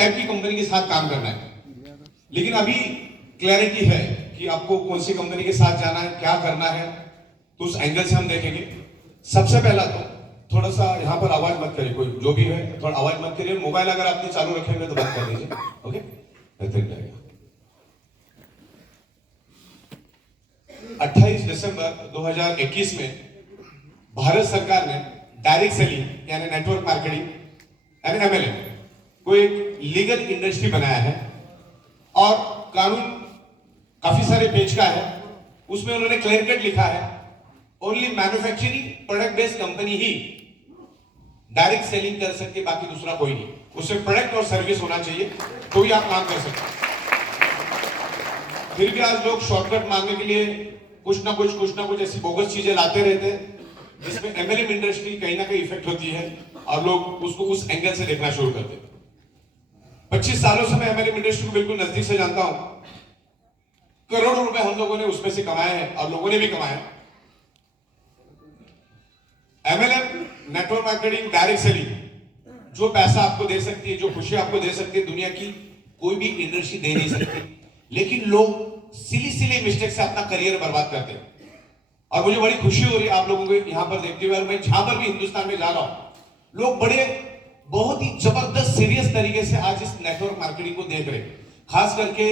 Type की company के साथ काम करना है। लेकिन अभी क्लैरिटी है कि आपको कौन सी कंपनी के साथ जाना है, क्या करना है, तो उस एंगल से हम देखेंगे। सबसे पहला तो थोड़ा सा यहाँ पर आवाज मत करिए, कोई जो भी है थोड़ा आवाज मत करिए। मोबाइल अगर आपने चालू रखेंगे तो बंद कर दीजिए, ओके, बेहतर रहेगा। 28 दिसंबर 2021 में भारत सरकार ने डायरेक्ट सेलिंग यानी नेटवर्क मार्केटिंग यानी एमएलएम को एक लीगल इंडस्ट्री बनाया है और कानून काफी सारे पेज का है। उसमें उन्होंने क्लियर कट लिखा है only manufacturing product based company ही डायरेक्ट सेलिंग कर सकती है, बाकी दूसरा कोई नहीं। उससे प्रोडक्ट और सर्विस होना चाहिए तो ही आप काम कर सकते हैं। फिर भी आज लोग शॉर्टकट मांगने के लिए कुछ ना कुछ ऐसी बोगस चीजें लाते रहते हैं जिसमें एमएलएम इंडस्ट्री कहीं ना कहीं इफेक्ट होती है और लोग उसको उस एंगल से देखना शुरू कर देते। 25 सालों से मैं एमएलएम इंडस्ट्री को बिल्कुल नजदीक से जानता हूं। करोड़ों रुपए हम लोगों ने उसमें से कमाए हैं और लोगों ने भी कमाए। MLM network marketing direct selling जो पैसा आपको दे सकती है, जो खुशी आपको दे सकती है, दुनिया की कोई भी इंडस्ट्री दे नहीं सकती। लेकिन लोग सिली मिस्टेक से अपना करियर बर्बाद करते हैं और मुझे बड़ी खुशी हो रही है आप लोगों को यहां पर देखते हुए। और मैं जहां पर भी हिंदुस्तान में जा रहा हूं, लोग बड़े बहुत ही जबरदस्त सीरियस तरीके से आज इस नेटवर्क मार्केटिंग को देख रहे, खास करके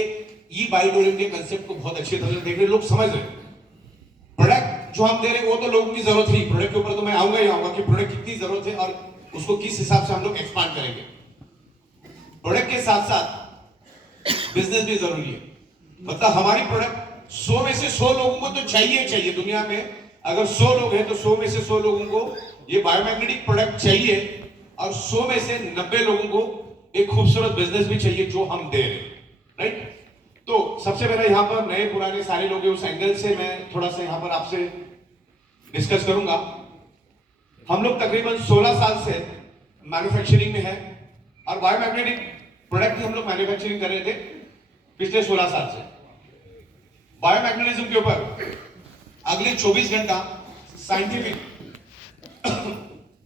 ई बाइडोरियम के कंसेप्ट को बहुत अच्छी तरह से देख रहे, लोग समझ रहे। प्रोडक्ट जो हम दे रहे वो तो लोगों की जरूरत थी, प्रोडक्ट के ऊपर तो मैं आऊंगा ही आऊंगा कि प्रोडक्ट कितनी जरूरत है और उसको किस हिसाब से हम लोग एक्सपांड करेंगे। प्रोडक्ट के साथ साथ बिजनेस भी जरूरी है। मतलब हमारी प्रोडक्ट 100 में से 100 लोगों को तो चाहिए दुनिया में। अगर 100 लोग हैं तो 100 में से 100 लोगों को ये बायोमैग्नेटिक प्रोडक्ट चाहिए और 100 में से 90 लोगों को एक खूबसूरत बिजनेस भी चाहिए जो हम दे रहे हैं, राइट। तो सबसे पहले यहां पर नए पुराने सारे लोग हैं, उस एंगल से मैं थोड़ा सा यहां पर आपसे डिस्कस करूंगा। हम लोग तकरीबन 16 साल से मैन्युफैक्चरिंग में है और बायोमैग्नेटिक प्रोडक्ट की हम लोग मैन्युफैक्चरिंग कर रहे थे पिछले 16 साल से। बायोमैग्नेटिज्म के ऊपर अगले 24 घंटा साइंटिफिक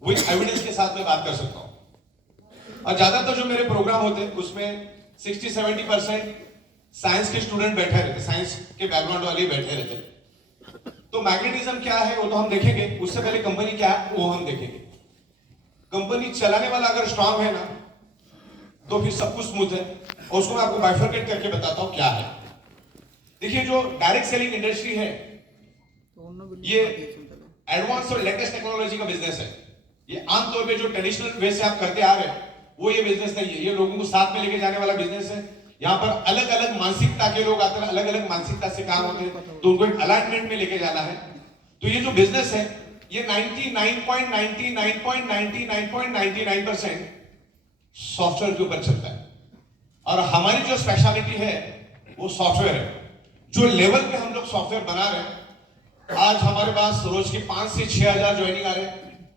विद एविडेंस के साथ मैं बात कर सकता हूं। और ज्यादातर जो मेरे प्रोग्राम होते हैं उसमें 60-70% साइंस के स्टूडेंट बैठे रहते, साइंस के बैकग्राउंड वाले बैठे रहते। तो मैग्नेटिज्म क्या है वो तो हम देखेंगे, उससे पहले कंपनी क्या है वो हम देखेंगे। कंपनी चलाने वाला अगर स्ट्रांग है ना तो फिर सब कुछ स्मूथ है और उसको मैं आपको बाइफरकेट करके बताता हूं क्या है। देखिए जो डायरेक्ट सेलिंग इंडस्ट्री है ये एडवांस और लेटेस्ट टेक्नोलॉजी का बिजनेस है। ये आमतौर पे जो ट्रेडिशनल वे से आप करते आ रहे हैं वो ये बिजनेस नहीं है। ये लोगों को साथ में लेके जाने वाला बिजनेस है। यहाँ पर अलग अलग मानसिकता के लोग आते हैं, अलग अलग मानसिकता से काम होते हैं, तो उनको एक अलाइनमेंट में लेके जाना है। तो ये जो बिजनेस है ये 99.99% सॉफ्टवेयर के ऊपर चलता है और हमारी जो स्पेशलिटी है वो सॉफ्टवेयर है। जो लेवल पे हम लोग सॉफ्टवेयर बना रहे हैं, आज हमारे पास रोज के 5 से 6 हजार ज्वाइनिंग आ रहे हैं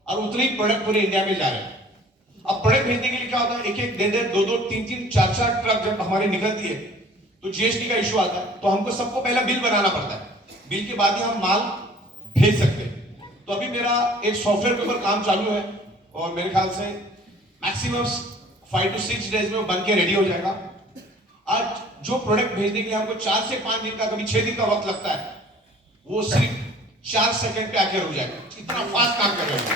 और उतने ही प्रोडक्ट पूरे इंडिया में जा रहे हैं। अब प्रोडक्ट भेजने के लिए क्या होता है, एक एक डेढ़ 2-2 3-3 4-4 ट्रक जब हमारी निकलती है तो जीएसटी का इशू आता है। तो हमको सबको पहला बिल बनाना पड़ता है, बिल के बाद ही हम माल भेज सकते हैं। तो अभी मेरा एक सॉफ्टवेयर के ऊपर काम चालू है और मेरे ख्याल से मैक्सिमम 5 to 6 डेज में वो बन के रेडी हो जाएगा। आज जो प्रोडक्ट भेजने के लिए हमको 4 से 5 दिन का, कभी 6 दिन का वक्त लगता है, वो सिर्फ 4 सेकंड पे आके रुक जाएगा। इतना फास्ट काम कर रहे हैं।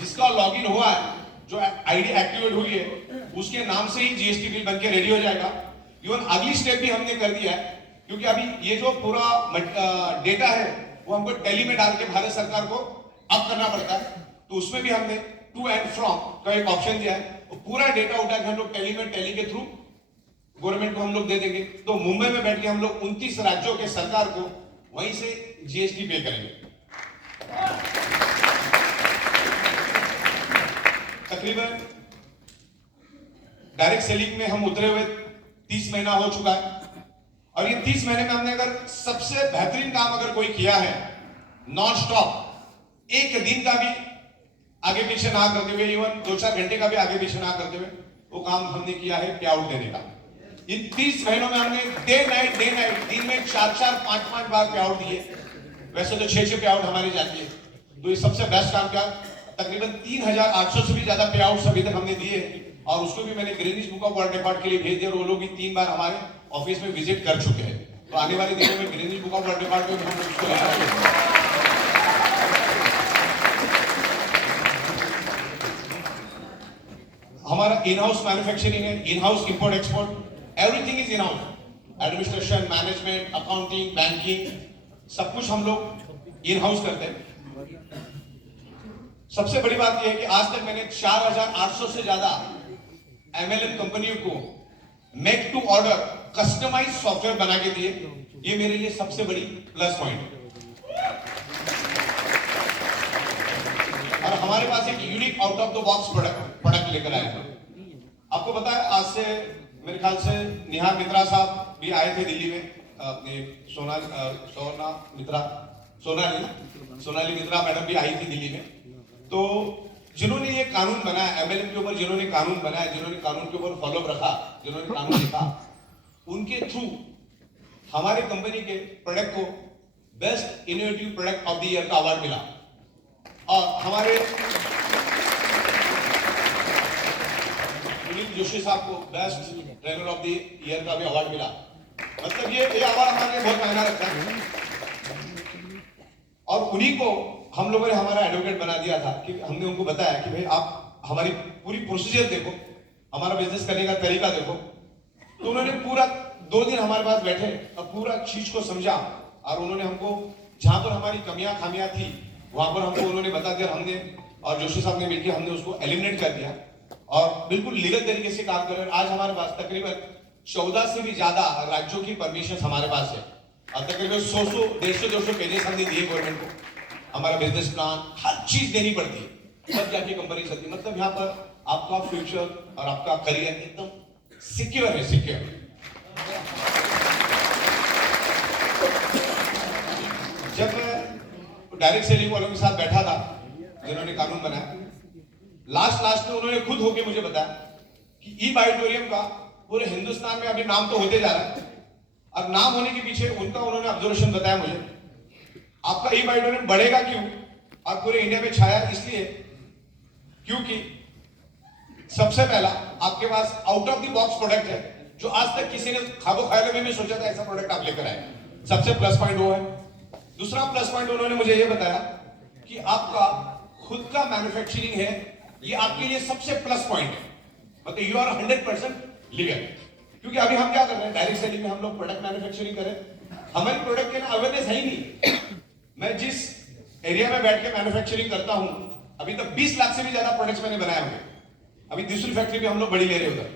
जिसका लॉगिन हुआ है, जो आईडी एक्टिवेट हुई है, उसके नाम से ही जीएसटी बिल बनके रेडी हो जाएगा। इवन अगली स्टेप भी हमने कर दिया है क्योंकि अभी ये जो पूरा डेटा है वो हमको टेली में डाल के भारत सरकार को अप करना पड़ता है। तो उसमें भी हमने टू एंड फ्रॉम का एक ऑप्शन दिया है। तो पूरा डेटा उठा के हम लोग टेली के थ्रू गवर्नमेंट को हम लोग दे देंगे। तो मुंबई में बैठ के हम लोग 29 राज्यों के सरकार को वहीं से जीएसटी पे करेंगे। तकरीबन डायरेक्ट सेलिंग में हम उतरे हुए 30 महीना हो चुका है और ये 30 महीने में हमने अगर सबसे बेहतरीन काम अगर कोई किया है, नॉन स्टॉप, एक दिन का भी आगे पीछे ना करते हुए, इवन 2-4 घंटे का भी आगे पीछे ना करते हुए वो काम हमने किया है पे आउट देने का। इन 30 महीनों में हमने डे नाइट दिन में 4-4 5-5 बार पे आउट दिए। वैसे तो 6-6 पे आउट हमारी जाती है। तो ये सबसे बेस्ट काम क्या, तकरीबन 3,800 से भी ज्यादा पे आउट अभी तक हमने दिए और उसको भी मैंने Greenwich book of world record के लिए भेज दिया और वो लोग भी 3 बार हमारे ऑफिस में विजिट कर चुके हैं। तो आने वाले दिनों में Greenwich book of world record में हम उसको लेकर हमारा इन हाउस मैन्युफैक्चरिंग है, in house import export, everything is in house. Administration, management, accounting, banking, सब कुछ हम लोग इन हाउस करते हैं। सबसे बड़ी बात यह है कि आज तक मैंने 4,800 से ज्यादा एमएलएम कंपनियों को make to order customise software बना के दिए। ये मेरे लिए सबसे बड़ी प्लस पॉइंट। और हमारे पास एक unique out of the box product लेकर आए हैं। आपको पता है आज से मेरे ख्याल से निहार मित्रा साहब भी आए थे दिल्ली में, अपने सोनाली मित्रा मैडम भी आई थी दिल्ली में। तो जिन्होंने ये कानून बनाया एमएलएम के ऊपर, जिन्होंने कानून बनाया, जिन्होंने कानून के ऊपर फॉलो रखा, जिन्होंने कानून लिखा, उनके थ्रू हमारे कंपनी के प्रोडक्ट को best innovative product of the year का अवार्ड मिला। और हमारे सुनील जोशी साहब को best trainer of the year का भी अवार्ड मिला। मतलब ये अवार्ड हमारे बहुत मायना रखता है। और उन्हीं को हम लोगों ने हमारा एडवोकेट बना दिया था कि हमने उनको बताया कि भाई आप हमारी पूरी प्रोसीजर देखो, हमारा बिजनेस करने का तरीका देखो। तो उन्होंने पूरा 2 दिन हमारे पास बैठे और पूरा चीज को समझा और उन्होंने हमको जहां पर हमारी कमियां खामियां थी वहां पर हमको उन्होंने बता दिया। हमने और जोशी साहब ने मिलकर हमने उसको एलिमिनेट कर दिया और बिल्कुल लीगल तरीके से काम कर रहे हैं। आज हमारे पास तकरीबन 14 से भी ज्यादा राज्यों की परमिशन हमारे पास है और तकरीबन 100 150 पेजेस हमने दिए गवर्नमेंट को। हमारा बिजनेस प्लान, हर चीज देनी पड़ती है तब जाके कंपनी चलती है। मतलब यहाँ पर आपका फ्यूचर और आपका करियर एकदम सिक्योर है, सिक्योर। जब मैं डायरेक्ट सेलिंग वालों के साथ बैठा था जिन्होंने कानून बनाया, लास्ट में उन्होंने खुद होके मुझे बताया कि ई बायोटोरियम का पूरे हिंदुस्तान में अभी नाम तो होते जा रहा है और नाम होने के पीछे उनका उन्होंने ऑब्जर्वेशन बताया मुझे, आपका ई बायोटोरियम बढ़ेगा क्यों और पूरे इंडिया में छाया इसलिए क्योंकि सबसे पहला आपके pass out of the box product है जो आज तक किसी ने ख्वाबो ख्यालों में भी सोचा था ऐसा प्रोडक्ट आप लेकर आए। सबसे प्लस पॉइंट वो है। दूसरा प्लस पॉइंट उन्होंने मुझे ये बताया कि आपका खुद का मैन्युफैक्चरिंग है, ये आपके लिए सबसे प्लस पॉइंट है। मतलब यू आर 100% लीगल। क्योंकि अभी हम क्या कर रहे हैं, डायरेक्ट सेलिंग में हम लोग प्रोडक्ट मैन्युफैक्चरिंग करें, हमारी प्रोडक्ट के ना अवेयरनेस है ही नहीं। मैं जिस एरिया में बैठ के मैन्युफैक्चरिंग करता हूं, अभी तक 20 लाख से भी ज्यादा प्रोडक्ट्स मैंने बनाए होंगे। अभी दूसरी फैक्ट्री भी हम लोग बड़ी ले रहे हैं उधर।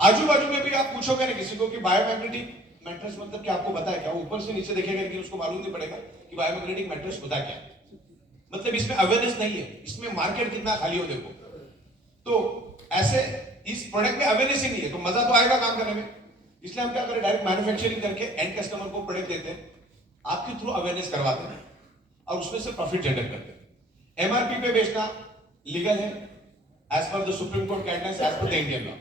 आजू बाजू में भी आप पूछोगे ना किसी को कि बायोमैग्नेटिक मैट्रेस मतलब क्या, आपको पता है क्या? ऊपर से नीचे देखेगा लेकिन उसको मालूम नहीं पड़ेगा कि बायोमैग्नेटिक मैट्रेस होता क्या है। मतलब इसमें अवेयरनेस नहीं है, इसमें मार्केट कितना खाली हो देखो। तो ऐसे इस प्रोडक्ट में अवेयरनेस ही नहीं है तो मजा तो आएगा काम करने में। इसलिए हम क्या करें, डायरेक्ट मैन्युफैक्चरिंग करके एंड कस्टमर को प्रोडक्ट देते हैं, आपके थ्रू अवेयरनेस करवाते हैं और उसमें से प्रॉफिट जनरेट करते हैं। एमआरपी पे बेचना लीगल है as per the Supreme Court guidelines, as per the Indian law.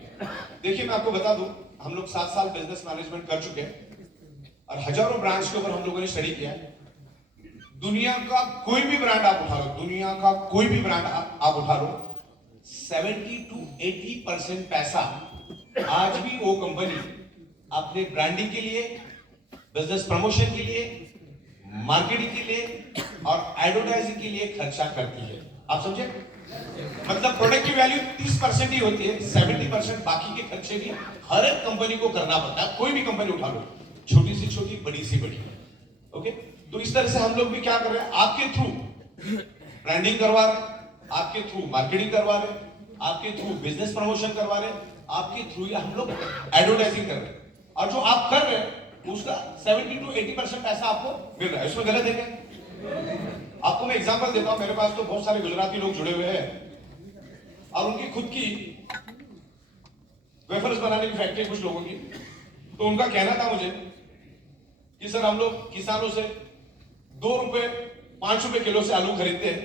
देखिए मैं आपको बता दूं, हम लोग 7 साल बिजनेस मैनेजमेंट कर चुके हैं और हजारों ब्रांड्स के ऊपर हम लोगों ने स्टडी किया है। दुनिया का कोई भी ब्रांड आप उठा लो, दुनिया का कोई भी ब्रांड आप उठा लो, 70 to 80% पैसा आज भी वो कंपनी अपने ब्रांडिंग के लिए, बिजनेस प्रमोशन के लिए, मार्केटिंग के लिए और एडवर्टाइजिंग के लिए खर्चा करती है। आप समझे? मतलब प्रोडक्ट की वैल्यू 30% ही होती है, 70% बाकी के खर्चे भी हर एक कंपनी को करना पड़ता है। कोई भी कंपनी उठा लो, छोटी से छोटी, बड़ी से बड़ी। ओके, तो इस तरह से हम लोग भी क्या कर रहे हैं, आपके थ्रू ब्रांडिंग करवा रहे हैं, आपके थ्रू मार्केटिंग करवा रहे हैं, आपके थ्रू बिजनेस प्रमोशन करवा रहे हैं, आपके थ्रू हम लोग एडवर्टाइजिंग कर रहे हैं। और जो आप कर रहे हैं उसका 70 to 80% पैसा आपको मिल रहा है। इसमें गलत है क्या? आपको मैं एग्जांपल देता हूं, मेरे पास तो बहुत सारे गुजराती लोग जुड़े हुए हैं और उनकी खुद की वेफर्स बनाने की फैक्ट्री कुछ लोगों की। तो उनका कहना था मुझे कि सर हम लोग किसानों से 2 रुपए 5 रुपए किलो से आलू खरीदते हैं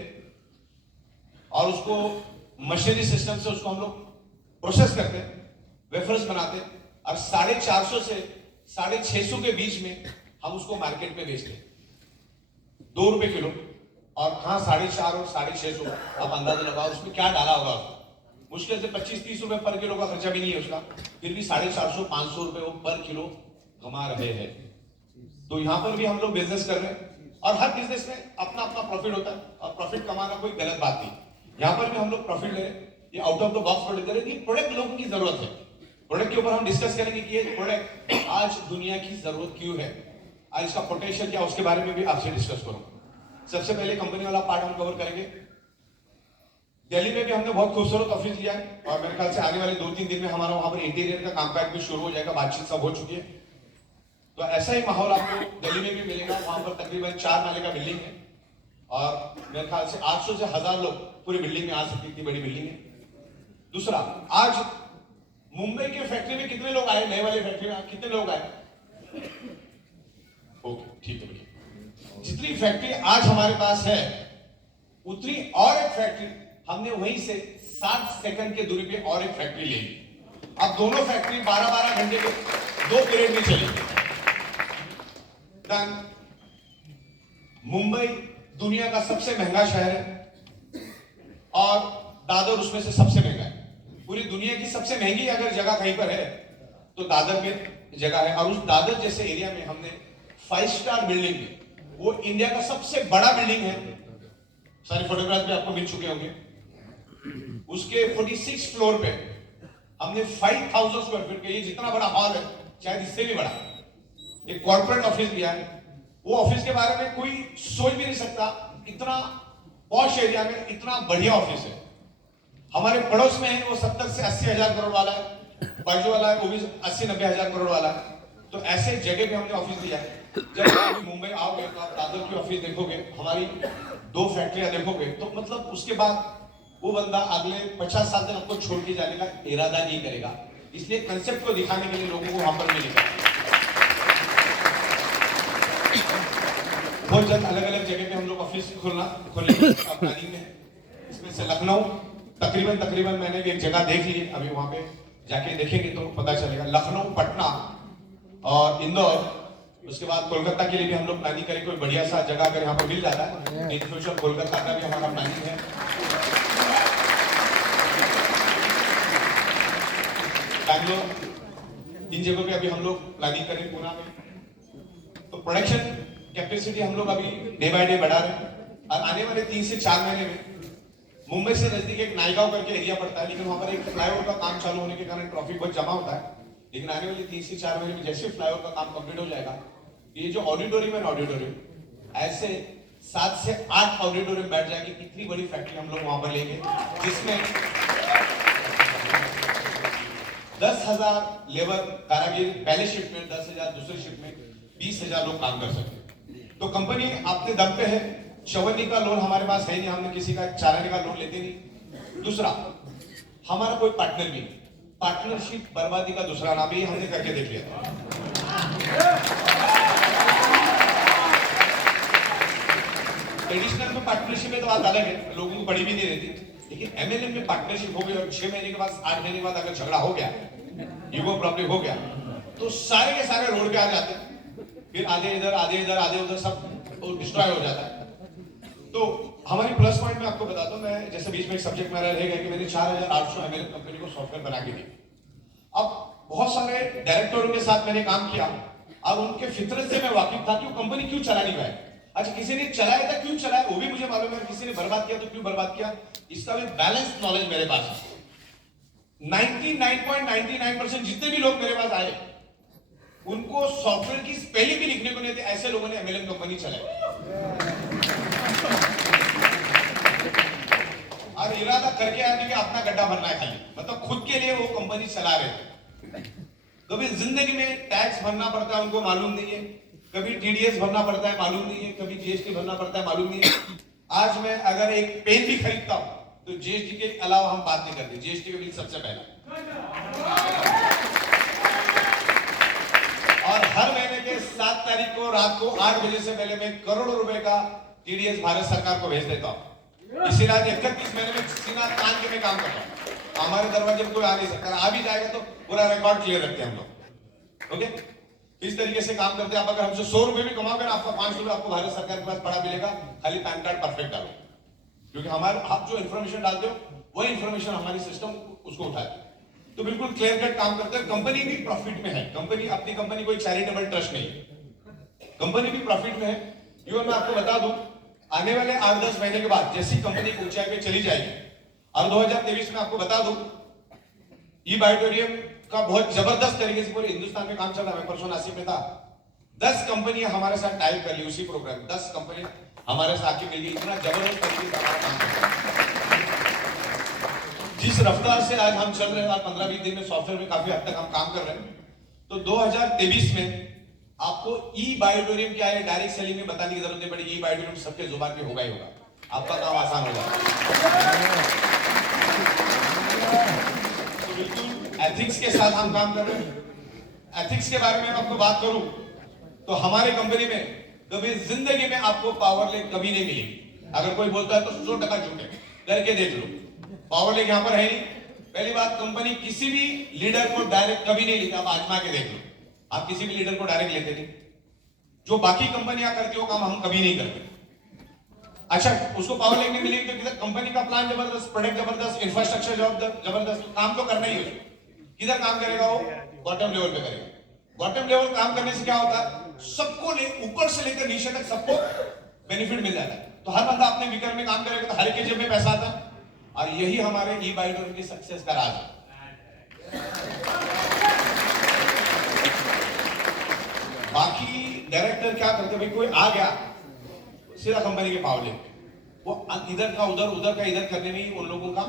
और उसको मशीनरी सिस्टम से उसको हम लोग प्रोसेस करते हैं, वेफर्स बनाते हैं और 450 से 650 के बीच में हम उसको मार्केट में बेचते हैं 2 रुपए किलो। और कहाँ 450 और 650, आप अंदाजा लगाओ उसमें क्या डाला होगा। मुश्किल से 25-30 रुपए पर किलो का खर्चा भी नहीं है उसका, फिर भी 450-500 रुपए वो पर किलो कमा रहे हैं। तो यहाँ पर भी हम लोग बिजनेस कर रहे हैं, और हर बिजनेस में अपना अपना प्रॉफिट होता है, और प्रॉफिट कमाना कोई गलत बात नहीं। यहाँ पर भी हम लोग प्रॉफिट ले रहे हैं, ये out of the box product दे रहे हैं। ये प्रोडक्ट लोगों की जरूरत है, प्रोडक्ट के ऊपर हम डिस्कस करेंगे कि ये प्रोडक्ट आज दुनिया की जरूरत क्यों है, आज इसका पोटेंशियल क्या, उसके बारे में भी आपसे डिस्कस करूंगा। सबसे पहले कंपनी वाला पार्ट हम कवर करेंगे। दिल्ली में भी हमने बहुत खूबसूरत ऑफिस लिया है, और मेरे ख्याल से आने वाले 2-3 दिन में हमारा वहां पर इंटीरियर का कामकाज भी शुरू हो जाएगा, बातचीत सब हो चुकी है। तो ऐसा ही माहौल आपको दिल्ली में भी मिलेगा। वहां पर तकरीबन 4 माले का बिल्डिंग है, और मेरे ख्याल से 800 से 1000 लोग पूरी बिल्डिंग में आ सकते, इतनी बड़ी बिल्डिंग है। दूसरा, आज मुंबई के फैक्ट्री में कितने लोग आए, नए वाले फैक्ट्री में कितने लोग आए? ओके, ठीक है भैया। जितनी फैक्ट्री आज हमारे पास है, उतनी और एक फैक्ट्री हमने वहीं से 60 सेकंड के दूरी पे और एक फैक्ट्री ले ली। अब दोनों फैक्ट्री 12-12 घंटे के 2 पीरियड में चलेगी। मुंबई दुनिया का सबसे महंगा शहर है, और दादर उसमें से सबसे महंगा है। पूरी दुनिया की सबसे महंगी अगर जगह कहीं पर है तो दादर में जगह है, और उस दादर जैसे एरिया में हमने 5 स्टार बिल्डिंग में, वो इंडिया का सबसे बड़ा बिल्डिंग है, सारे फोटोग्राफ भी आपको मिल चुके होंगे। उसके 46 फ्लोर पे हमने 5000 स्क्वायर फीट के, ये जितना बड़ा हॉल है शायद इससे भी बड़ा, एक कॉर्पोरेट ऑफिस लिया है। वो ऑफिस के बारे में कोई सोच भी नहीं सकता, इतना पॉश एरिया में इतना बढ़िया ऑफिस है। हमारे पड़ोस में है, वो 70 से 80 हजार करोड़ वाला है, बाजू वाला है वो भी 80-90 हजार करोड़ वाला है। तो ऐसे जगह पे हमने ऑफिस दिया है। जब आप मुंबई आओगे तो आप दादर की ऑफिस देखोगे, हमारी 2 फैक्ट्रियां देखोगे, तो मतलब उसके बाद वो बंदा अगले 50 साल तक आपको छोड़ के जाने का इरादा नहीं करेगा। इसलिए कंसेप्ट को दिखाने के लिए लोगों को वहां पर मिलेगा। बहुत जल्द अलग अलग जगह पे हम लोग ऑफिस खोलेंगे प्लानिंग में। इसमें से लखनऊ तकरीबन मैंने भी एक जगह देख ली, अभी वहां पे जाके देखेंगे तो पता चलेगा। लखनऊ, पटना और इंदौर, उसके बाद कोलकाता के लिए भी हम लोग प्लानिंग करें। कोई बढ़िया सा जगह अगर यहाँ पर मिल जाता है, इन फ्यूचर कोलकाता का भी हमारा प्लानिंग है। बैंगलोर, इन जगहों पे अभी हम लोग प्लानिंग करें, पूना में। तो प्रोडक्शन कैपेसिटी हम लोग अभी डे बाय डे बढ़ा रहे हैं, और आने वाले 3 से 4 महीने में मुंबई से नजदीक एक नायगांव करके एरिया पड़ता है, लेकिन वहां पर एक फ्लाईओवर का काम चालू होने के कारण ट्रैफिक बहुत जमा होता है। लेकिन आने वाले 3 से 4 महीने में जैसे फ्लाईओवर का काम कंप्लीट हो जाएगा, ये जो ऑडिटोरियम ऐसे 7 से 8 ऑडिटोरियम बैठ जाएगी। इतनी बड़ी फैक्ट्री हम लोग वहां पर लेंगे, जिसमें 10,000 लेबर कारागिर पहले शिफ्ट में, 10,000 दूसरे शिफ्ट में, 20,000 लोग काम कर सकते हैं। तो कंपनी अपने दम पे है, चवन्नी का लोन हमारे पास है नहीं, हमने किसी का चाराने का लोन लेते नहीं। दूसरा, हमारा कोई पार्टनर भी, पार्टनरशिप बर्बादी का दूसरा नाम, ये हमने करके देख लिया। ट्रेडिशनल में पार्टनरशिप में तो बात अलग है, लोगों को बड़ी भी नहीं रहती, लेकिन एमएलएम में पार्टनरशिप हो गई और 6 महीने के बाद 8 महीने के बाद अगर झगड़ा हो गया, ईगो प्रॉब्लम हो गया, तो सारे के सारे रोड पे आ जाते हैं। फिर आधे इधर उधर सब डिस्ट्रॉय हो जाता है। तो हमारी प्लस पॉइंट में आपको बताता हूं, मैं जैसे बीच में एक सब्जेक्ट मेरा रहेगा कि मैंने 4800 एमएलएम कंपनी को सॉफ्टवेयर बना के दी। अब बहुत सारे डायरेक्टरों के साथ मैंने काम किया, अब उनके फितरत से मैं वाकिफ था कि वो कंपनी क्यों चला नहीं पाए। अच्छा, किसी ने चलाया था, क्यों चलाया वो भी मुझे मालूम है, किसी ने बर्बाद किया तो क्यों बर्बाद किया, इसका भी बैलेंस नॉलेज मेरे पास है। 99.99% जितने भी लोग मेरे पास आए, उनको सॉफ्टवेयर की स्पेलिंग भी लिखने को नहीं थे, ऐसे लोगों ने एमएलएम कंपनी चलाई। और इरादा करके आने के अपना गड्ढा भरना है खाली, मतलब खुद के लिए वो कंपनी चला रहे थे। कभी जिंदगी में टैक्स भरना पड़ता है उनको मालूम नहीं है, कभी टीडीएस भरना पड़ता है मालूम नहीं है, कभी जीएसटी भरना पड़ता है मालूम नहीं है। आज मैं अगर एक पेन भी खरीदता हूं तो जीएसटी के अलावा हम बात नहीं करते, जीएसटी का बिल सबसे पहला। और हर महीने के 7 तारीख को रात को 8 बजे से पहले मैं करोड़ों रुपए का टीडीएस भारत सरकार को भेज देता हूं। इसी रात 31 महीने में सीना तान के मैं काम करता हूं। हमारे दरवाजे में कोई आ नहीं सकता, आ भी जाएगा तो पूरा रिकॉर्ड क्लियर रखते हैं हम लोग। ओके, इस तरीके से काम करते हैं। आप अगर हमसे 100 रुपए भी कमाओगे, आपका 5 रुपए आपको भारत सरकार के पास बड़ा मिलेगा, खाली पैन कार्ड परफेक्ट डालो, क्योंकि हमारे आप जो इन्फॉर्मेशन डालते हो वही इन्फॉर्मेशन हमारी सिस्टम उसको उठाती है। तो बिल्कुल क्लियर कट काम करते हैं। कंपनी भी प्रॉफिट में है, कंपनी अपनी कंपनी कोई चैरिटेबल ट्रस्ट नहीं है, कंपनी भी प्रॉफिट में है। इवन मैं आपको बता दूं, आने वाले 8-10 महीने के बाद जैसी कंपनी ऊंचाई पे चली जाएगी, और 2023 में आपको बता दूं ई बायोटेरियम का बहुत जबरदस्त तरीके से पूरे हिंदुस्तान में काम चल रहा है। मैं परसों नासिक में था, 10 कंपनियां हमारे साथ टाइप कर ली उसी प्रोग्राम में, 10 कंपनियां हमारे साथ आके मिली, इतना जबरदस्त तरीके से हमारा काम कर रहा है। जिस रफ्तार से आज हम चल रहे हैं, 15-20 दिन में सॉफ्टवेयर में काफी हद तक हम काम कर रहे हैं, तो 2023 में आपको ई बायोटेरियम क्या है डायरेक्ट सेलिंग में बताने की जरूरत नहीं पड़ेगी। ई बायोटेरियम सबके जुबान पे होगा ही होगा, आपका काम आसान होगा। तो बिल्कुल एथिक्स के साथ हम काम कर रहे हैं। एथिक्स के बारे में आपको बात करूं तो हमारे कंपनी में कभी जिंदगी में आपको पावर लेक कभी नहीं मिलेगी। अगर कोई बोलता है तो 100% झूठ है, करके देख लो, पावर लेक यहां पर है नहीं। पहली बात, कंपनी किसी भी लीडर को डायरेक्ट कभी नहीं लेती, आप आजमा के देख लो, आप किसी भी लीडर को डायरेक्ट लेते नहीं। जो बाकी कंपनियां करती हो काम हम कभी नहीं करते। अच्छा, उसको पावर लेक नहीं मिलेगी तो किधर कंपनी का प्लान जबरदस्त, प्रोडक्ट जबरदस्त, इंफ्रास्ट्रक्चर जबरदस्त, काम तो करना ही है। किधर काम करेगा वो? बॉटम लेवल पे करेगा। बॉटम लेवल काम करने से क्या होता है, सबको ऊपर से लेकर नीचे तक सबको बेनिफिट मिल जाता है। तो हर बंदा अपने विकर में काम करेगा तो हर एक जेब में पैसा आता है, और यही हमारे ई बायोटेरियम की सक्सेस का राज है। बाकी डायरेक्टर क्या करते, भाई कोई आ गया सीधा कंपनी के पावर लेक, वो इधर का उधर, उधर का इधर करने में ही उन लोगों का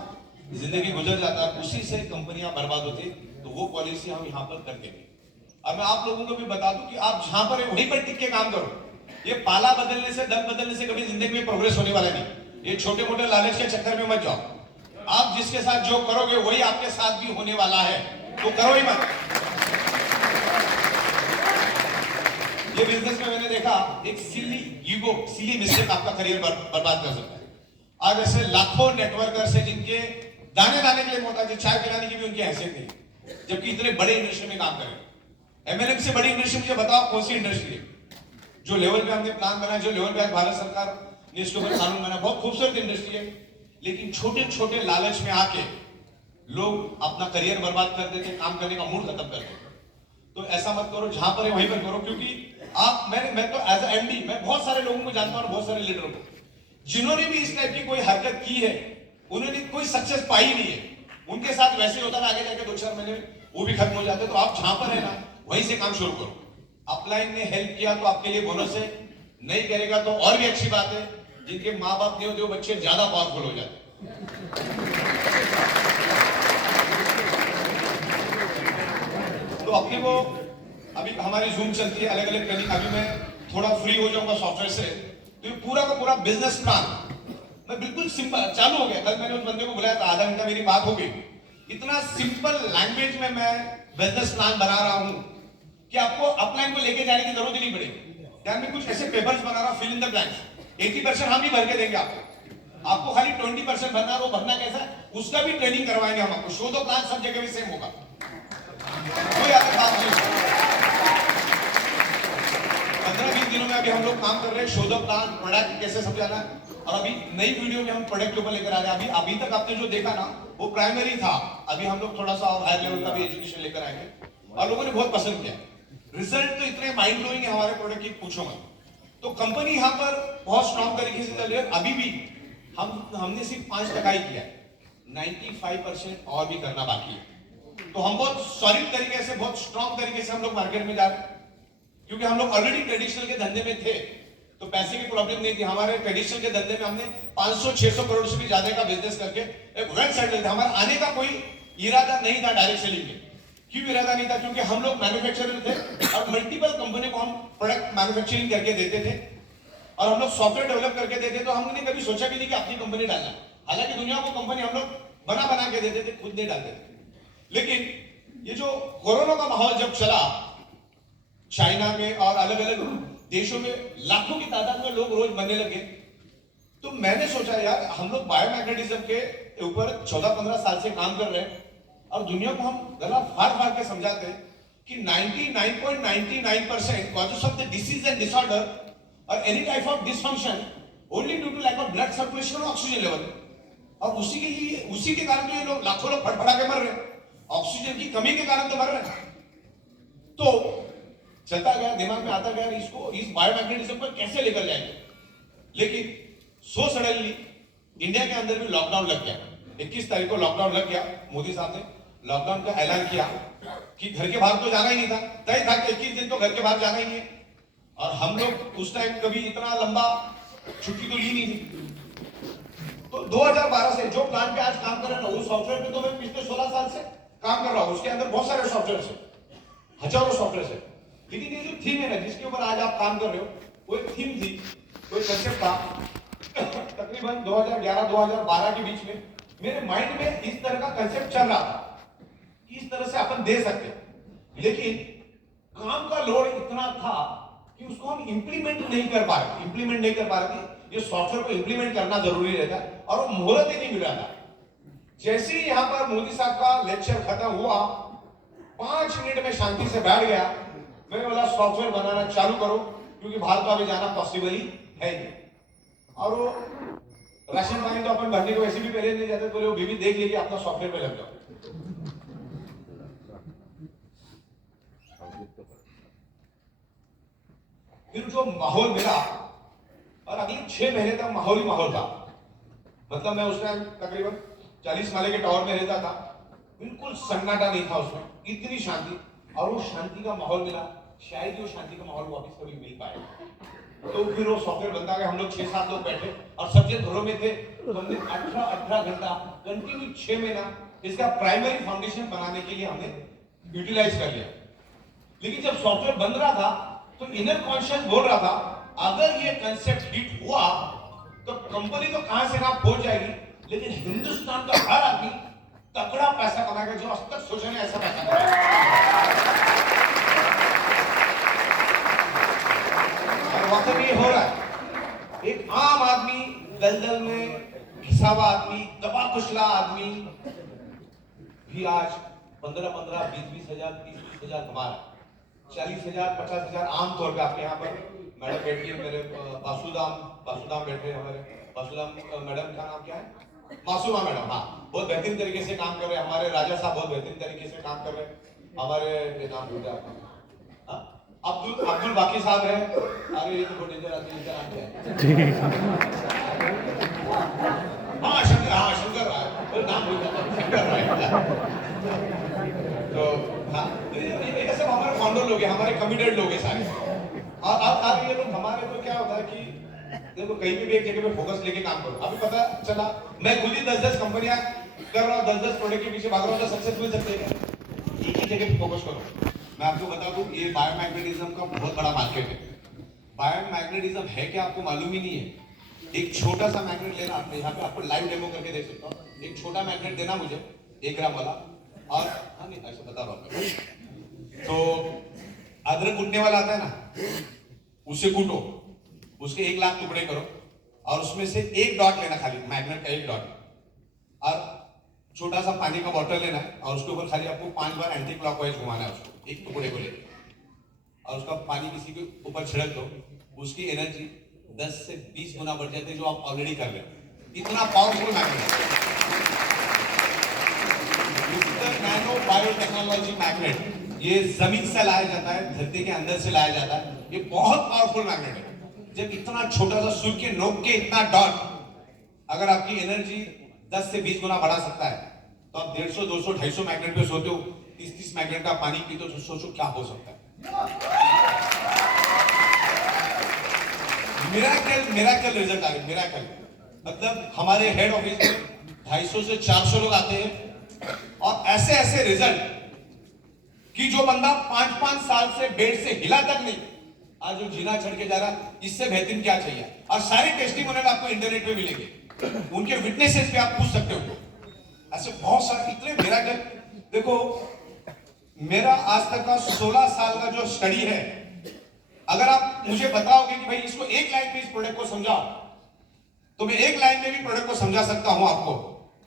जिंदगी गुजर जाता है, उसी से कंपनियां बर्बाद होती। तो वो पॉलिसी हम यहां पर करते हैं। और मैं आप लोगों को भी बता दूं कि आप जहां पर है वहीं पर टिक के काम करो। ये पाला बदलने से, दल बदलने से कभी जिंदगी में प्रोग्रेस होने वाला नहीं। ये छोटे मोटे लालच के चक्कर में मत जाओ। आप जिसके साथ जो करोगे वही आपके साथ भी होने वाला है, तो करो ही मत। ये बिजनेस में मैंने देखा एक सिली ईगो, सिली मिस्टेक आपका करियर बर्बाद कर सकता है। आज ऐसे लाखों नेटवर्कर से जिनके दाने दाने के लिए मोहताज है, चाय पिलाने की भी उनकी हैसियत नहीं, जबकि इतने बड़े इंडस्ट्री में काम करें। एमएलएम से बड़ी इंडस्ट्री मुझे बताओ कौन सी इंडस्ट्री है? जो लेवल पे हमने प्लान बनाया, जो लेवल पे आज भारत सरकार ने इसके ऊपर कानून बनाया, बहुत खूबसूरत इंडस्ट्री है, लेकिन छोटे छोटे लालच में आके लोग अपना करियर बर्बाद कर देते, काम करने का मूड खत्म कर देते। तो ऐसा मत करो, जहां पर है वहीं पर करो, क्योंकि आप मैं तो एज ए एमडी मैं बहुत सारे लोगों को जानता हूं, बहुत सारे लीडरों को, जिन्होंने भी इस टाइप की कोई हरकत की है उन्होंने कोई सक्सेस पाई नहीं है। उनके साथ वैसे होता है, आगे जाके 2-4 महीने वो भी खत्म हो जाते। तो आप जहां पर है ना वहीं से काम शुरू करो। अपलाइन ने हेल्प किया तो आपके लिए बोनस है, नहीं करेगा तो और भी अच्छी बात है। जिनके माँ बाप नहीं होते वो बच्चे ज्यादा पावरफुल हो जाते। तो अपने को अभी हमारी जूम चलती है, अलग अलग ट्रेनिंग, अभी मैं थोड़ा फ्री हो जाऊंगा सॉफ्टवेयर से, तो ये पूरा का पूरा बिजनेस प्लान मैं बिल्कुल सिंपल चालू हो गया। कल मैंने उस बंदे को बुलाया था, आधा घंटा मेरी बात हो गई। इतना सिंपल लैंग्वेज में मैं बिजनेस प्लान बना रहा हूं कि आपको अपलाइन को लेके जाने की जरूरत ही नहीं पड़ेगी। यार मैं कुछ ऐसे पेपर्स बना रहा हूं, फिल इन द ब्लैंक्स, 80% हम ही भर के देंगे आपको खाली 20% भरना है। वो भरना कैसा है उसका भी ट्रेनिंग करवाएंगे हम आपको। शो द प्लान सब जगह भी सेम होगा, कोई अलग बात नहीं। 15-20 दिनों में अभी हम लोग काम कर रहे हैं, शो द प्लान, प्रोडक्ट कैसे समझाना, और अभी नई वीडियो में हम प्रोडक्ट के ऊपर लेकर आ रहे हैं। अभी तक आपने जो देखा ना वो प्राइमरी था, अभी हम लोग थोड़ा सा हायर लेवल का भी एजुकेशन लेकर आएंगे, और लोगों ने बहुत पसंद किया। रिजल्ट तो इतने माइंड ब्लोइंग है हमारे प्रोडक्ट की, पूछो मत। तो कंपनी यहाँ पर बहुत स्ट्रॉन्ग तरीके से चल रही है। अभी भी हमने सिर्फ 5% ही किया है, 95% और भी करना बाकी है। तो हम बहुत सॉलिड तरीके से, बहुत स्ट्रॉन्ग तरीके से हम लोग मार्केट में जा रहे हैं, क्योंकि हम लोग ऑलरेडी ट्रेडिशनल के धंधे में थे, तो पैसे की प्रॉब्लम नहीं थी। हमारे ट्रेडिशनल के धंधे में हमने 500-600 करोड़ से भी ज्यादा का बिजनेस करके एक वेल सेटल थे। हमारा आने का कोई इरादा नहीं था डायरेक्ट सेलिंग में। क्यों इरादा नहीं था? क्योंकि हम लोग मैन्युफैक्चरर थे और मल्टीपल कंपनी को हम प्रोडक्ट मैन्युफैक्चरिंग करके देते थे, और हम लोग सॉफ्टवेयर डेवलप करके देते। तो हमने कभी सोचा भी नहीं कि अपनी कंपनी डालना। हालांकि दुनिया को कंपनी हम लोग बना के देते थे, खुद नहीं डालते थे। लेकिन ये जो कोरोना का माहौल जब चला, चाइना में और अलग अलग देशों में लाखों की तादाद में लोग रोज मरने लगे, तो मैंने सोचा यार हम लोग बायोमैग्नेटिज्म के ऊपर 14-15 साल से काम कर रहे हैं, और दुनिया को हम गला फाड़ फाड़ के समझाते हैं, कि 99.99% causes of the disease and disorder or any type of dysfunction only due to lack of blood circulation और oxygen level. और उसी के कारण तो ये लोग लाखों लोग फटफटा के मर रहे हैं, ऑक्सीजन की कमी के कारण तो मर रहे हैं. तो चलता गया, दिमाग में आता गया इसको, इस बायोमैग्नेटिज्म को कैसे लेकर जाएंगे. लेकिन सो सडनली इंडिया के अंदर भी लॉकडाउन लग गया. 21 तारीख को लॉकडाउन लग गया. मोदी साहब ने लॉकडाउन का ऐलान किया कि घर के बाहर तो जाना ही नहीं था. तय था कि 21 दिन तो घर के बाहर जाना ही नहीं है. और हम लोग उस टाइम कभी इतना लंबा छुट्टी तो ली नहीं थी. तो 2012 से जो प्लान पे आज काम कर रहे हैं ना, उस सॉफ्टवेयर पे तो मैं पिछले 16 साल से काम कर रहा हूं. उसके अंदर बहुत सारे सॉफ्टवेयर है, हजारों सॉफ्टवेयर है. लेकिन ये जो थीम है ना, जिसके ऊपर आज आप काम कर रहे हो, वो एक थीम थी, कोई कंसेप्ट था. तकरीबन 2011-2012 के बीच में मेरे माइंड में इस तरह का कंसेप्ट चल रहा था, इस तरह से अपन दे सकते. लेकिन काम का लोड इतना था कि उसको हम इंप्लीमेंट नहीं कर पा रहे थे. ये सॉफ्टवेयर को इंप्लीमेंट करना जरूरी रहता और वो मुहूर्त ही नहीं मिल रहा था. जैसे ही यहां पर मोदी साहब का लेक्चर खत्म हुआ, 5 मिनट में शांति से बैठ गया. मैं बोला सॉफ्टवेयर बनाना चालू करो, क्योंकि बाहर तो अभी जाना पॉसिबल ही है नहीं. और वो राशन पानी तो अपन भरने को वैसे भी पहले नहीं जाते, बोले वो बीबी देख लीजिए, अपना सॉफ्टवेयर पे लग जाओ. फिर जो माहौल मिला, और अगले 6 महीने तक माहौल ही माहौल था. मतलब मैं उस टाइम तकरीबन 40 माले के टावर में रहता था. बिल्कुल सन्नाटा नहीं था उसमें, इतनी शांति. और वो शांति का माहौल मिला. शायद वो शांति का माहौल वापस कभी मिल पाए. तो फिर वो सॉफ्टवेयर बनता गया. हम लोग 6-7 लोग बैठे और सब जन घरों में थे. तो हमने 18 घंटा कंटिन्यू 6 महीना इसका प्राइमरी फाउंडेशन बनाने के लिए हमने यूटिलाइज कर लिया. लेकिन जब सॉफ्टवेयर बन रहा था तो इनर कॉन्शियस बोल रहा था, अगर ये कंसेप्ट हिट हुआ तो कंपनी तो कहां से कहां पहुंच जाएगी, लेकिन हिंदुस्तान का हर आदमी तगड़ा पैसा कमाएगा, जो आज तक सोचा नहीं ऐसा पैसा कमाएगा. और वक्त ये हो रहा है. एक आम आदमी, दलदल में घिसा हुआ आदमी, दबा कुचला आदमी भी आज 15-15, 20-20 हजार, 30-30 हजार कमा रहा है. 40,000, 50,000 आमतौर पे. आपके यहाँ पर मैडम बैठी है, मेरे बासुदाम बैठे हैं हमारे. बासुदाम मैडम का नाम क्या है? मासूमा मैडम. हाँ, बहुत बेहतरीन तरीके से काम कर रहे हैं. हमारे राजा साहब बहुत बेहतरीन तरीके से काम कर रहे हैं. हमारे नाम भूल गया, अब्दुल बाकी साहब है. अरे ये तो बहुत डेंजर आदमी है. हाँ शंकर राय, नाम भूल गया, शंकर राय. तो हाँ, ये सब हमारे फाउंडर लोग हैं, हमारे कमिटेड लोग हैं सारे. और ये लोग हमारे तो क्या होता है कि देखो कहीं भी एक जगह पे फोकस लेके काम करो. अभी पता चला मैं खुद ही 10-10 कंपनियां कर रहा हूँ, 10-10 प्रोडक्ट के पीछे भाग रहा हूँ, तो सक्सेस मिल सकते हैं. एक ही जगह पे फोकस करो. मैं आपको बता दूं, ये बायोमैग्नेटिज्म का बहुत बड़ा मार्केट है. बायोमैग्नेटिज्म है क्या आपको मालूम ही नहीं है. एक छोटा सा मैग्नेट लेना. आप यहाँ पे आपको लाइव डेमो करके देख सकता हूँ. एक छोटा मैग्नेट देना मुझे 1 ग्राम वाला. और हाँ नहीं ऐसा बता रहा हूँ. तो अदरक कूटने वाला आता है ना, उसे कूटो, उसके 1 लाख टुकड़े करो और उसमें से 1 डॉट लेना, खाली मैग्नेट का 1 डॉट. और छोटा सा पानी का बॉटल लेना है और उसके ऊपर खाली आपको 5 बार एंटी क्लॉकवाइज घुमाना है उसको, एक टुकड़े को लेकर. और उसका पानी किसी के ऊपर छिड़क दो, उसकी एनर्जी 10 से 20 गुना बढ़ जाती है, जो आप ऑलरेडी कर रहे हो. इतना powerful magnet. Nano biotechnology magnet, ये जमीन से लाया जाता है, धरती के अंदर से लाया जाता है. ये बहुत पावरफुल मैग्नेट है. जब इतना छोटा सा सुई के नोक के इतना डॉट अगर आपकी एनर्जी 10 से 20 गुना बढ़ा सकता है, तो आप 150, 200, 250 मैग्नेट पे सोते हो, 30 मैग्नेट का पानी पीते हो, तो सोचो क्या हो सकता है. मिराकल रिजल्ट आ गया. मिराकल मतलब हमारे हेड ऑफिस में 250 से 400 लोग आते हैं और ऐसे रिजल्ट कि जो बंदा 5-5 साल से बेड से हिला तक नहीं, आज जो जीना छड़ के जा रहा, इससे बेहतरीन क्या चाहिए. और सारी टेस्टिमोनियल आपको इंटरनेट पे मिलेंगे, उनके विटनेसेस पे आप पूछ सकते हो. ऐसे बहुत सारे इतने मिराकल. देखो मेरा आज तक का 16 साल का जो स्टडी है, अगर आप मुझे बताओगे कि भाई इसको 1 लाइन में इस प्रोडक्ट को समझाओ, तो मैं 1 लाइन में भी प्रोडक्ट को समझा सकता हूं आपको.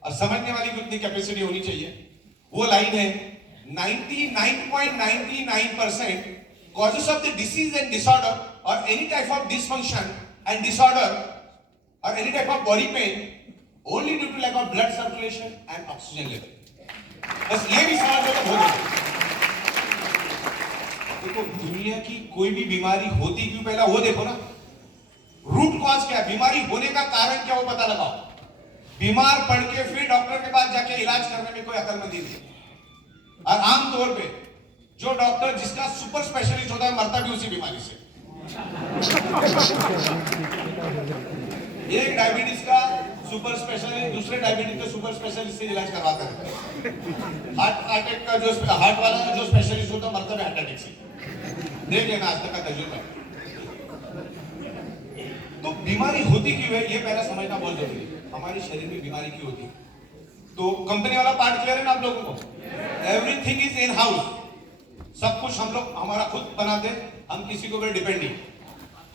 और समझने वाली भी उतनी कैपेसिटी होनी चाहिए. वो लाइन है 99.99% causes of the disease and disorder or any type of dysfunction and disorder or any type of body pain only due to lack of blood circulation and oxygen level. बस ये भी सवाल जो हो गया। देखो दुनिया की कोई भी बीमारी होती क्यों, पहला वो देखो ना, रूट कॉज क्या है, बीमारी होने का कारण क्या, वो पता लगाओ। बीमार पड़ के फिर डॉक्टर के पास जाके इलाज करने में कोई अक्लमंदी नहीं। और आमतौर पे जो डॉक्टर जिसका सुपर स्पेशलिस्ट होता है मरता भी उसी बीमारी से। एक डायबिटीज का सुपर स्पेशलिस्ट दूसरे डायबिटीज के सुपर स्पेशलिस्ट से इलाज करवाता है। हार्ट अटैक का जो हार्ट वाला जो स्पेशलिस्ट होता है मरता भी हार्ट अटैक से। देख लेना आज तक का तजुर्बा। तो बीमारी होती क्यों है ये पहला समझना बहुत जरूरी है। हमारे शरीर में बीमारी क्यों होती है, तो कंपनी वाला पार्ट क्लियर है ना आप लोगों को। एवरीथिंग इज इन हाउस, सब कुछ हम लोग हमारा खुद बनाते, हम किसी को भी डिपेंड नहीं।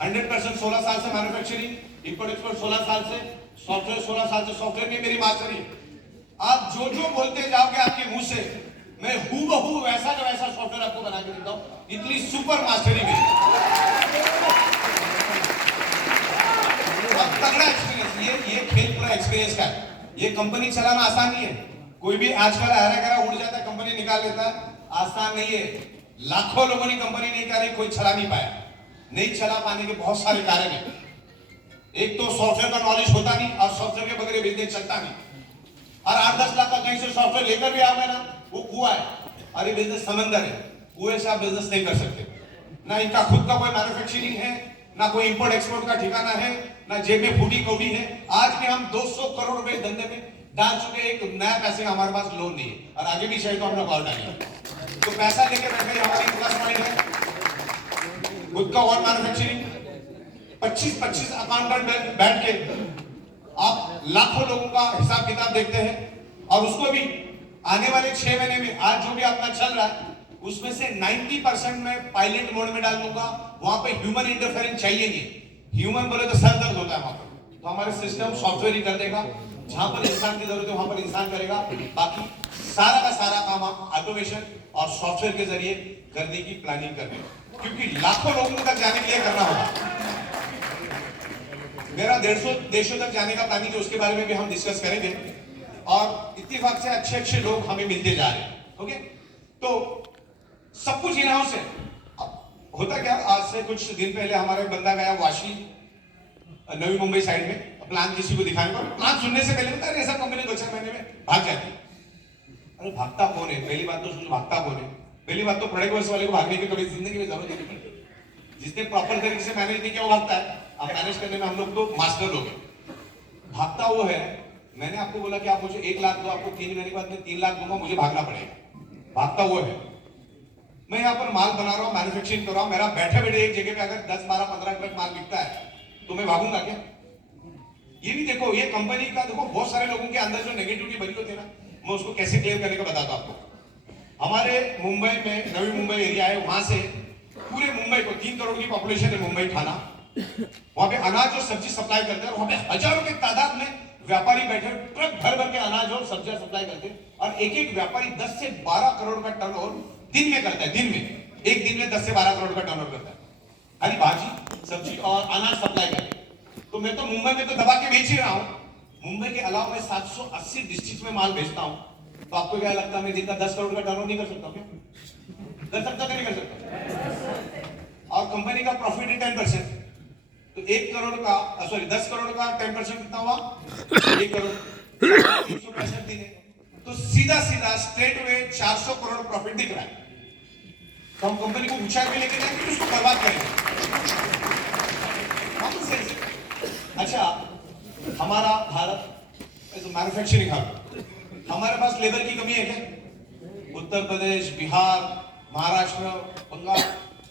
100% 16 साल से मैन्युफैक्चरिंग, इंपोर्ट एक्सपोर्ट 16 साल से, सॉफ्टवेयर 16 साल से, सॉफ्टवेयर में मेरी मास्टरी। आप जो जो बोलते जाओगे आपके मुंह से, मैं हूबहू वैसा का वैसा सॉफ्टवेयर आपको बना के देता हूं, इतनी सुपर मास्टरी मेरी। तगड़ा एक्सपीरियंस, ये खेल पूरा एक्सपीरियंस का है। ये कंपनी चलाना आसान नहीं है। कोई भी आजकल उड़ जाता है, कंपनी निकाल लेता है, आसान नहीं है। लाखों लोगों ने कंपनी नहीं निकाली, कोई चला नहीं पाया। नहीं चला पाने के बहुत सारे कारण हैं। एक तो सॉफ्टवेयर का नॉलेज होता नहीं, और सॉफ्टवेयर के बगैर बिजनेस चलता नहीं। और 8-10 लाख का कहीं से सॉफ्टवेयर लेकर भी आओगे ना, वो कुआं है और ये बिजनेस समंदर है। कुएं से आप बिजनेस नहीं कर सकते। ना इनका खुद का कोई मैन्युफैक्चरिंग है, ना कोई इंपोर्ट एक्सपोर्ट का ठिकाना है, ना जेब में फूटी कौड़ी है। आज भी हम 200 करोड़ रुपए धंधे में डाल चुके, एक नया पैसे हमारे पास लोन नहीं है, और आगे भी शायद तो हम लोग और डालेंगे। तो पैसा लेके बैठे हमारी प्लस पॉइंट है। खुद का और मैन्युफैक्चरिंग, 25-25 अकाउंटेंट बैठ के आप लाखों लोगों का हिसाब किताब देखते हैं, और उसको भी आने वाले 6 महीने में आज जो भी अपना चल रहा है उसमें से 90% मैं पायलट मोड में डाल दूंगा। वहां पे ह्यूमन इंटरफेरेंस चाहिए नहीं। ह्यूमन बोले तो सर दर्द होता है वहां पर, तो हमारे सिस्टम सॉफ्टवेयर ही कर देगा। जहां पर इंसान की जरूरत है वहां पर इंसान करेगा। बाकी सारा का सारा काम आप ऑटोमेशन और सॉफ्टवेयर के जरिए करने की प्लानिंग कर रहे हैं, क्योंकि लाखों लोगों तक जाने के लिए करना होगा। मेरा 150 देशों तक जाने का प्लानिंग है, उसके बारे में भी हम डिस्कस करेंगे। और इत्तेफाक से अच्छे अच्छे लोग हमें मिलते जा रहे हैं। ओके, तो सब कुछ इन हाउस है। होता क्या, आज से कुछ दिन पहले हमारा एक बंदा गया वाशी, नवी मुंबई साइड में, प्लान किसी को दिखाने को। प्लान सुनने से पहले बता रहे ऐसा कंपनी 2-4 महीने में भाग जाती। अरे भागता कौन है, पहली बात तो सोचो भागता कौन है। पहली बात तो पढ़े वर्ष वाले को भागने की कभी जिंदगी में जरूरत नहीं पड़ती। जिसने प्रॉपर तरीके से मैनेज नहीं किया वो भागता है। अब मैनेज करने में हम लोग तो मास्टर लोग हैं। भागता वो है, मैंने आपको बोला कि आप मुझे 1 लाख दो, आपको 3 महीने के बाद मैं 3 लाख दूंगा, मुझे भागना पड़ेगा। भागता वो है। मैं यहाँ पर माल बना रहा हूँ, मैन्युफैक्चरिंग कर रहा हूँ, मेरा बैठे बैठे एक जगह पे अगर 10, 12, 15 ट्रक माल बिकता है तो मैं भागूंगा क्या? ये भी देखो, ये कंपनी का देखो, बहुत सारे लोगों के अंदर जो नेगेटिविटी भरी होती है ना, मैं उसको कैसे क्लियर करने का बताता हूँ आपको। हमारे मुंबई में नवी मुंबई एरिया है, वहां से पूरे मुंबई को 3 करोड़ की पॉपुलेशन है। मुंबई थाना, वहां पे अनाज और सब्जी सप्लाई करते हैं। वहां पे हजारों की तादाद में व्यापारी बैठे ट्रक भर भर के अनाज और सब्जियां सप्लाई करते हैं। और एक एक व्यापारी 10 से 12 करोड़ का टर्नओवर दिन में करता है। दिन में, एक दिन में 10 से 12 करोड़ का टर्नओवर करता है, खाली भाजी सब्जी और अनाज सप्लाई करके। तो मैं तो मुंबई में तो दबा के बेच ही रहा हूं। मुंबई के अलावा मैं 780 डिस्ट्रिक्ट में माल बेचता हूं। तो आपको क्या लगता है मैं दिन का 10 करोड़ का टर्नओवर नहीं कर सकता क्या? कर सकता नहीं कर सकता? और कंपनी का प्रॉफिट है 10%, तो 1 करोड़ का सॉरी 10 करोड़ का 10% कितना हुआ? 1 करोड़ 165 दिन है। तो सीधा सीधा स्ट्रेट वे 400 करोड़ प्रॉफिट दिख रहा है। तो हम कंपनी को ऊंचाई पे लेके जाएंगे, उसको बर्बाद करेंगे। अच्छा, हमारा भारत मैन्युफैक्चरिंग हब, हमारे पास लेबर की कमी है क्या? उत्तर प्रदेश, बिहार, महाराष्ट्र, बंगाल,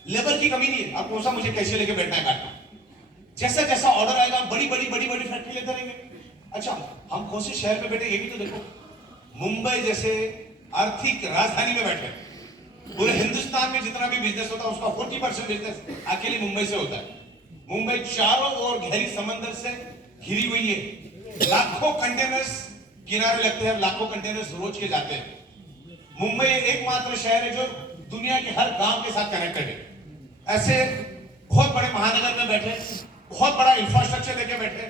लेबर की कमी नहीं है। आप कौन सा मुझे कैसे लेके बैठना है काटना? जैसा जैसा ऑर्डर आएगा बड़ी बड़ी बड़ी बड़ी फैक्ट्री लेते रहेंगे। अच्छा, हम कौन से शहर में बैठे ये भी तो देखो। मुंबई जैसे आर्थिक राजधानी में बैठे, पूरे हिंदुस्तान में जितना भी बिजनेस होता है उसका 40% बिजनेस अकेले मुंबई से होता है। मुंबई चारों ओर गहरी समंदर से घिरी हुई है। लाखों कंटेनर्स किनारे लगते हैं, लाखों कंटेनर्स रोज के जाते हैं। मुंबई एकमात्र शहर है जो दुनिया के हर गांव के साथ कनेक्टेड है। ऐसे बहुत बड़े महानगर में बैठे, बहुत बड़ा इंफ्रास्ट्रक्चर लेके बैठे।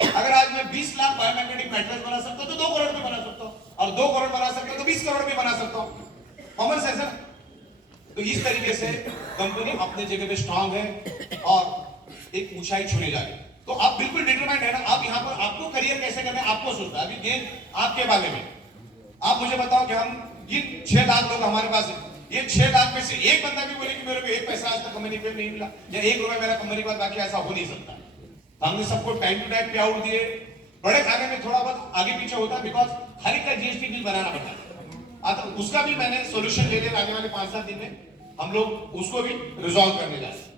अगर आज मैं 20 लाख बायोमैग्नेटिक मैट्रेस बना सकता हूं तो 2 करोड़ भी बना सकता हूं, और 2 करोड़ बना सकता हूं तो 20 करोड़ भी बना सकता हूं। कॉमन सेंस है। तो इस तरीके से कंपनी अपने जगह पे स्ट्रांग है और एक ऊंचाई छूने जा रही है। तो आप बिल्कुल डिटरमाइंड है ना, आप यहाँ पर आपको करियर कैसे करना है आपको सोचना है। अभी गेम आपके बारे में, आप मुझे बताओ कि हम ये 6 लाख लोग हमारे पास है, ये 6 लाख में से एक बंदा भी बोले कि मेरे को 1 पैसा आज तक कंपनी पे नहीं मिला या 1 रुपया मेरा कंपनी पर बाकी, ऐसा हो नहीं सकता। हमने सबको टाइम टू टाइम पे आउट दिए। बड़े खाने में थोड़ा बहुत आगे पीछे होता है बिकॉज हर एक का जीएसटी बिल बनाना पड़ता है। तो उसका भी मैंने सोल्यूशन ले लिया। आने वाले 5-7 दिन में हम लोग उसको भी रिजॉल्व करने जा रहे हैं।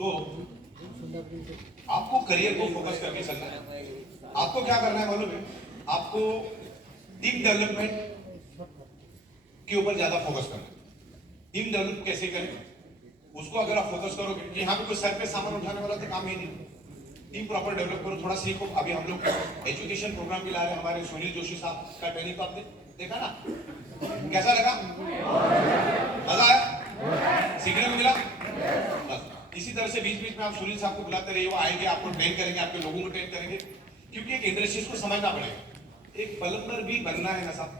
तो आपको करियर को फोकस करके चलना है। आपको क्या करना है मालूम है? आपको टीम डेवलपमेंट के ऊपर ज्यादा फोकस करना है। टीम डेवलप कैसे करें उसको अगर आप फोकस करोगे, यहाँ पे कोई सर पे सामान उठाने वाला तो काम ही नहीं। टीम प्रॉपर डेवलप करो, थोड़ा सीखो। अभी हम लोग एजुकेशन प्रोग्राम भी ला रहे हैं। हमारे सुनील जोशी साहब का ट्रेनिंग तो आपने देखा ना, कैसा लगा? मजा आया? सीखने को मिला? बस इसी तरह से बीच बीच में आप सुनील साहब को बुलाते रहिए, वो आएंगे, आपको ट्रेन करेंगे, आपके लोगों को ट्रेन करेंगे, क्योंकि एक इंडस्ट्रीज को समझना पड़ेगा। एक प्लम्बर भी बनना है ना साहब,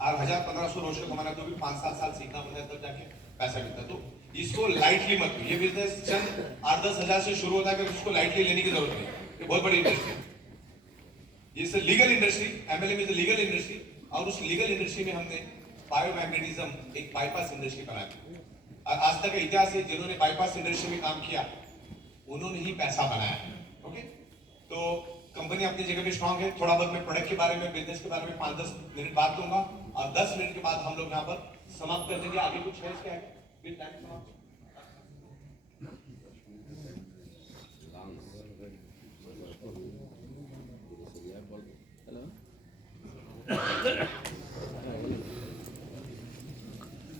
और 1000-1500 रोज का कमाना तो भी 5-7 साल सीखना पड़ता है, तब जाके पैसा मिलता है। तो इसको लाइटली मत लो। ये बिजनेस चंद 8-10 हजार से शुरू होता है, उसको लाइटली लेने की जरूरत नहीं। ये बहुत बड़ी इंडस्ट्री है, ये legal industry. MLM is legal industry, और उस लीगल इंडस्ट्री में हमने बायोमैग्नेटिज्म एक बाईपास इंडस्ट्री बना दी। और आज तक का इतिहास है, जिन्होंने बाईपास इंडस्ट्री में काम किया उन्होंने ही पैसा बनाया। ओके, तो कंपनी अपनी जगह पे स्ट्रांग है। थोड़ा बहुत मैं प्रोडक्ट के बारे में, बिजनेस के बारे में 5-10 मिनट बात दूंगा, और 10 मिनट के बाद हम लोग यहाँ पर समाप्त कर देंगे। आगे कुछ है क्या है?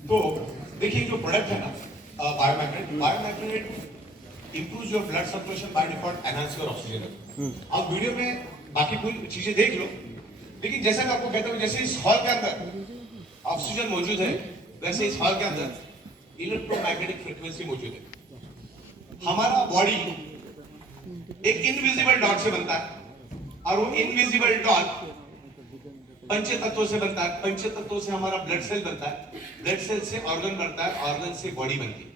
तो देखिए जो प्रोडक्ट है ना biomagnet improves your blood circulation by default, enhance your oxygen. आप वीडियो में बाकी पूरी चीजें देख लो, लेकिन जैसा मैं आपको कहता हूँ, जैसे इस हॉल के अंदर ऑक्सीजन मौजूद है, वैसे इस हॉल के अंदर इलेक्ट्रोमैग्नेटिक फ्रीक्वेंसी मौजूद है। हमारा बॉडी एक इनविजिबल डॉट से बनता है, और वो इनविजिबल डॉट पंच तत्वों से बनता है। पंच तत्वों से हमारा ब्लड सेल बनता है, ब्लड सेल से ऑर्गन बनता है, ऑर्गन से बॉडी बनती है।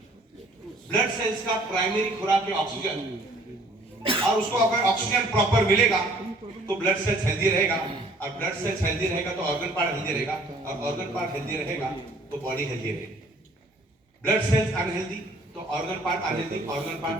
ब्लड सेल्स का प्राइमरी खुराक है ऑक्सीजन, और उसको अगर ऑक्सीजन प्रॉपर मिलेगा तो ब्लड सेल्स हेल्दी रहेगा, और ब्लड सेल्स हेल्दी रहेगा तो ऑर्गन पार्ट हेल्दी रहेगा, और ऑर्गन पार्ट हेल्दी रहेगा तो बॉडी हेल्दी रहेगी। ब्लड सेल्स अनहेल्दी तो organ part unhealthy, organ part